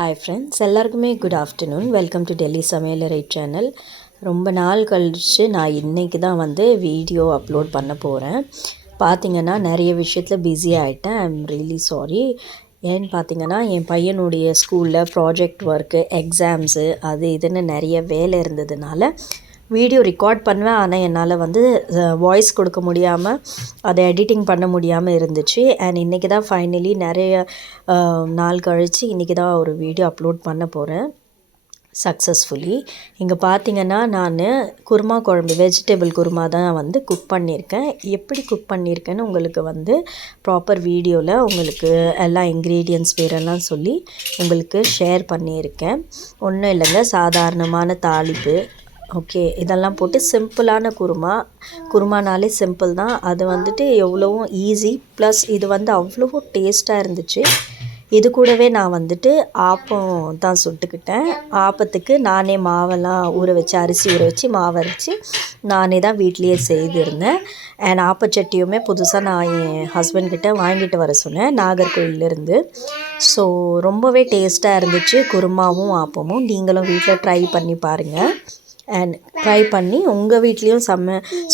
Hi friends, எல்லாருக்குமே good afternoon. Welcome to Delhi சமையலறை channel. ரொம்ப நாள் கழித்து நான் இன்றைக்கி தான் வீடியோ அப்லோட் பண்ண போகிறேன். பார்த்திங்கன்னா நிறைய விஷயத்தில் பிஸி ஆகிட்டேன். I am really sorry. ஏன்னு பார்த்திங்கன்னா என் பையனுடைய ஸ்கூலில் ப்ராஜெக்ட் ஒர்க்கு, எக்ஸாம்ஸு, அது இதுன்னு நிறைய வேலை இருந்ததுனால வீடியோ ரெக்கார்ட் பண்ணுவேன். ஆனால் என்னால் வாய்ஸ் கொடுக்க முடியாமல் அதை எடிட்டிங் பண்ண முடியாமல் இருந்துச்சு. அண்ட் இன்றைக்கி தான் ஃபைனலி நிறைய நாள் கழித்து இன்றைக்கி தான் ஒரு வீடியோ அப்லோட் பண்ண போகிறேன் சக்ஸஸ்ஃபுல்லி. இங்கே பார்த்திங்கன்னா நான் குருமா குழம்பு, வெஜிடபிள் குருமா தான் குக் பண்ணியிருக்கேன். எப்படி குக் பண்ணியிருக்கேன்னு உங்களுக்கு ப்ராப்பர் வீடியோவில் உங்களுக்கு எல்லா இன்க்ரீடியன்ட்ஸ் பேரெல்லாம் சொல்லி உங்களுக்கு ஷேர் பண்ணியிருக்கேன். ஒன்றும் இல்லைங்க, சாதாரணமான தாளிப்பு. ஓகே, இதெல்லாம் போட்டு சிம்பிளான குருமானாலே சிம்பிள் தான். அது எவ்வளவும் ஈஸி. ப்ளஸ் இது அவ்வளோ டேஸ்ட்டாக இருந்துச்சு. இது கூடவே நான் ஆப்பம் தான் சுட்டுக்கிட்டேன். ஆப்பத்துக்கு நானே மாவெல்லாம் அரிசி ஊற வச்சு மாவு அரைச்சி நானே தான் வீட்லேயே செய்திருந்தேன். அண்ட் ஆப்பச்சட்டியுமே புதுசாக நான் என் ஹஸ்பண்ட்கிட்ட வாங்கிட்டு வர சொன்னேன் நாகர்கோயிலேருந்து. ஸோ ரொம்பவே டேஸ்ட்டாக இருந்துச்சு குருமாவும் ஆப்பமும். நீங்களும் வீட்டில் ட்ரை பண்ணி பாருங்கள். அண்ட் ட்ரை பண்ணி உங்கள் வீட்லேயும்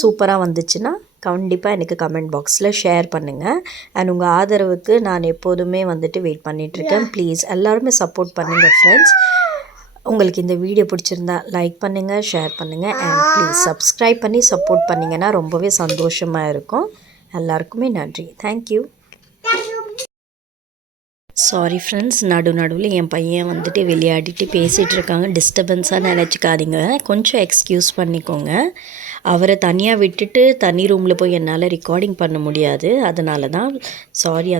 சூப்பராக வந்துச்சுன்னா கண்டிப்பாக எனக்கு கமெண்ட் பாக்ஸில் ஷேர் பண்ணுங்கள். அண்ட் உங்கள் ஆதரவுக்கு நான் எப்போதுமே வெயிட் பண்ணிகிட்ருக்கேன். ப்ளீஸ் எல்லாருமே சப்போர்ட் பண்ணுங்கள் ஃப்ரெண்ட்ஸ். உங்களுக்கு இந்த வீடியோ பிடிச்சிருந்தா லைக் பண்ணுங்கள், ஷேர் பண்ணுங்கள். அண்ட் ப்ளீஸ் சப்ஸ்கிரைப் பண்ணி சப்போர்ட் பண்ணிங்கன்னா ரொம்பவே சந்தோஷமாக இருக்கும். எல்லாருக்குமே நன்றி. தேங்க்யூ. சாரி ஃப்ரெண்ட்ஸ், நடுவில் என் பையன் விளையாடிட்டு பேசிகிட்ருக்காங்க. டிஸ்டர்பன்ஸாக நினச்சிக்காதீங்க, கொஞ்சம் எக்ஸ்கியூஸ் பண்ணிக்கோங்க. அவரை தனியாக விட்டுட்டு தனி ரூமில் போய் என்னால் ரெக்கார்டிங் பண்ண முடியாது. அதனால தான் சாரி.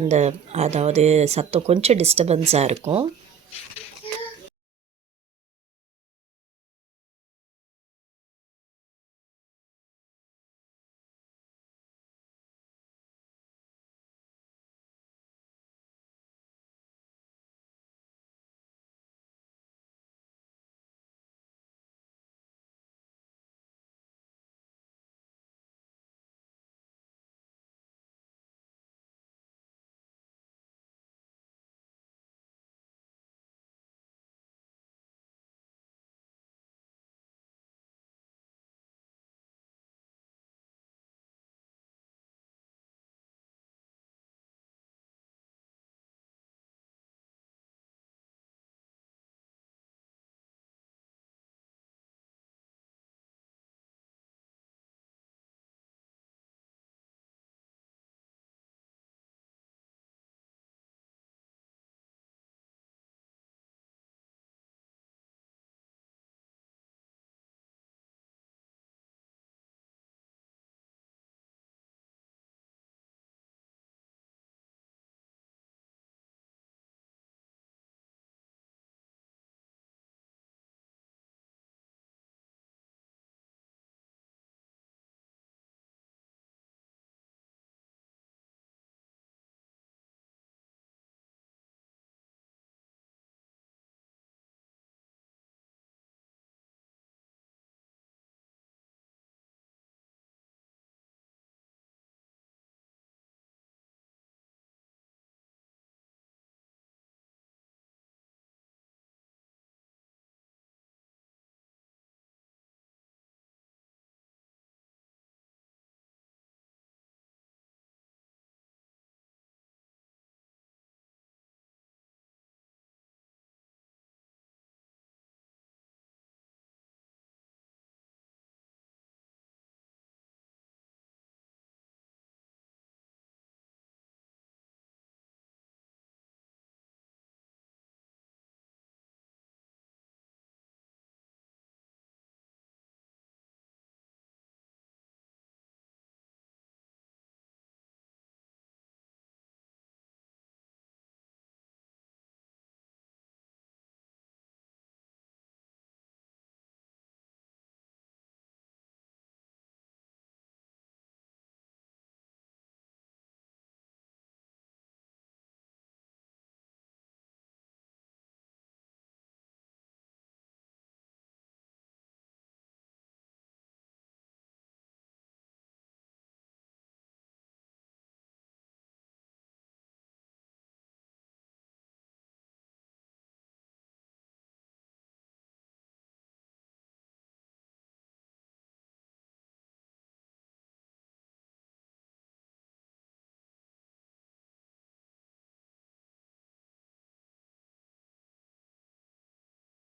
அதாவது சத்தம் கொஞ்சம் டிஸ்டர்பன்ஸாக இருக்கும்.